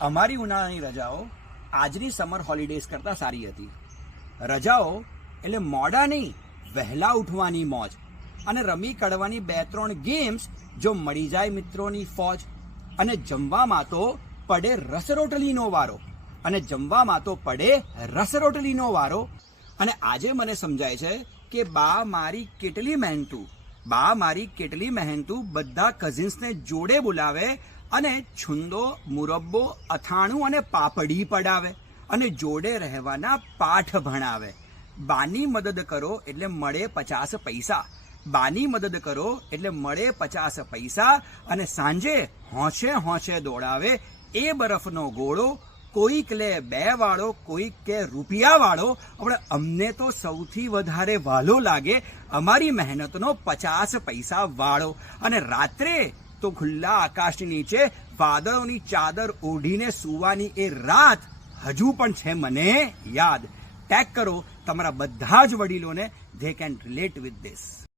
અમારી ઉનાળાની રજાઓ આજની સમર હોલિડેઝ કરતાં સારી હતી. રજાઓ એટલે મોડા નહીં, વહેલા ઉઠવાની મોજ અને રમી કાઢવાની 2-3 ગેમ્સ જો મળી જાય મિત્રોની ફોજ. અને જમવામાં તો પડે રસરોટલીનો વારો અને આજે મને સમજાય છે કે બા મારી કેટલી મહેનતુ બધા કઝિન્સને જોડે બોલાવે અને છુંદો, મુરબ્બો, અથાણું અને પાપડી પડાવે અને જોડે રહેવાના પાઠ ભણાવે. બાની મદદ કરો એટલે મળે 50 પૈસા. અને સાંજે હોંશે દોડાવે એ બરફનો ગોળો. કોઈક લે 2 વાળો, કોઈક કે રૂપિયા વાળો, પણ અમને તો સૌથી વધારે વાલો લાગે અમારી મહેનતનો 50 પૈસા વાળો. અને રાત્રે તો ખુલ્લા આકાશની નીચે વાદળોની ચાદર ઓઢીને સૂવાની એ રાત હજુ પણ છે મને યાદ. ટેગ કરો તમારા બધા જ વડીલોને, they can relate with this.